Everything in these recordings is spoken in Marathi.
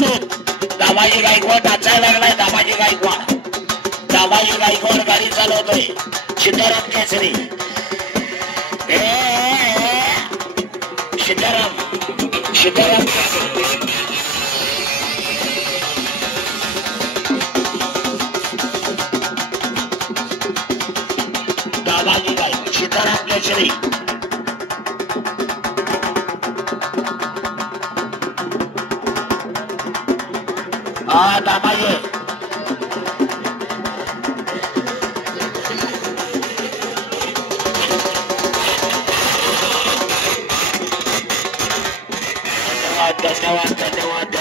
दामाजी गायकवाड नाचायला लागलाय. दामाजी गायकवाड गाडी चालवतोय. सीताराम केसरी सीताराम दामाजी गायकवाड सीताराम केसरी दामाजी धन्यवाद धन्यवाद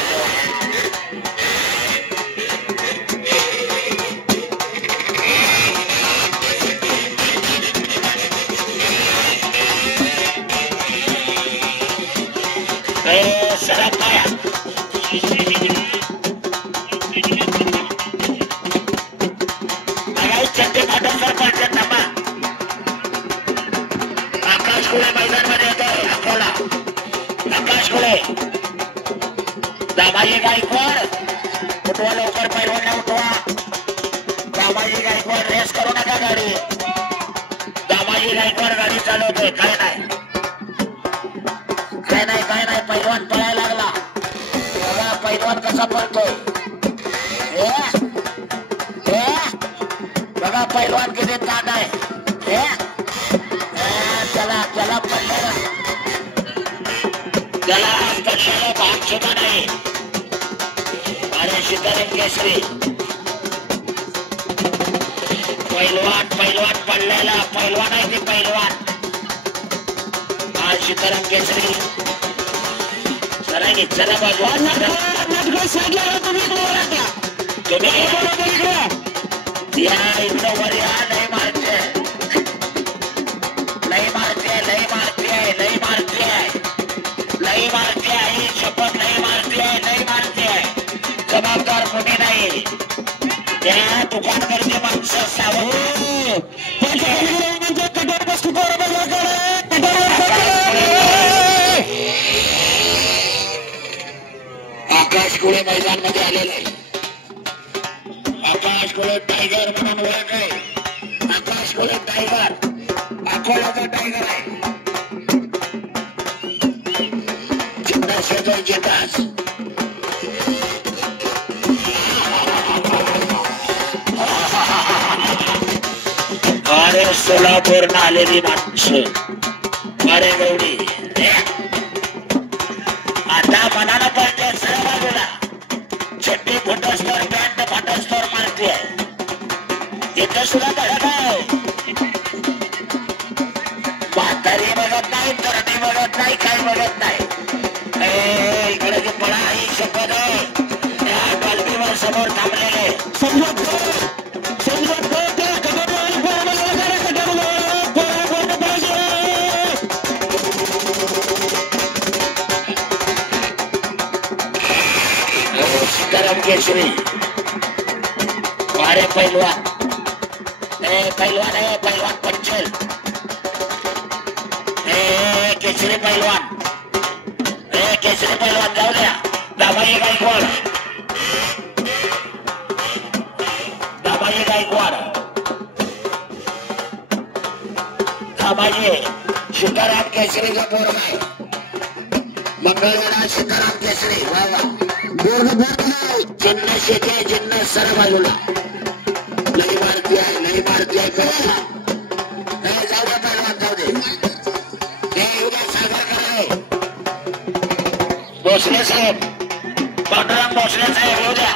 सरक पाया चट्टे फाटक सरपंच थांबा. आकाश खुळे मैदान मध्ये येतोय. अकोला आकाश खुळे दामाजी गायकवाड उठवा लवकर पैलवानला उठवा. दामाजी गायकवाड रेस करू नका गाडी. दामाजी गायकवाड गाडी चालवतोय. काय नाही पैलवान पळायला लागला. बघा पैलवान कसा पळतोय. बघा पैलवान किती ताट आहे. त्याला पडलेला भाग सुद्धा नाही. अरे सीताराम केसरी पैलवान पडलेला पैलवान आहे. ते पैलवान सीताराम केसरी चला बाजूला तुम्ही या इकडं वर या. लय मारते आहे. शपथ लय मारते आहे. जबाबदार कोणी नाही. त्या दुकानकरची माणसं आकाश खुळे मैदान मध्ये आलेलं आहे. आकाश खुळे टायगर म्हणून ओळख आहे. आकाश खुळे टायगर अकोलाचा टायगर आहे. जिंदास अरे सोलापूर आलेली माणसं. अरे गौडी आता मनाला पाहिजे. सरळ बाजूला चड्डी फुटस्तर पॅन्ट फाटस्तर मारते. इथं सुद्धा धडक आहे. म्हातारी बघत नाही, तरणी बघत नाही, काही बघत नाही. इकडे जी पळा ही शपथ आहे. त्या डॉल्बीवर समोर थांबलेले सीताराम केसरी वारे पैलवान पैलवान पंचल केसरी पैलवान जाऊ द्या. दामाजी गायकवाड दामाजी सीताराम केसरीचा पोरगा आहे. मंगळवेढा सीताराम केसरी बोर्ड जिन्न शेती जिन्न सर बाजूला लई मारती आहे. जाऊ द्या पैलवान जाऊ दे. उद्या साजरा कराय भोसले साहेब पांडुरंग भोसले साहेब येऊ द्या.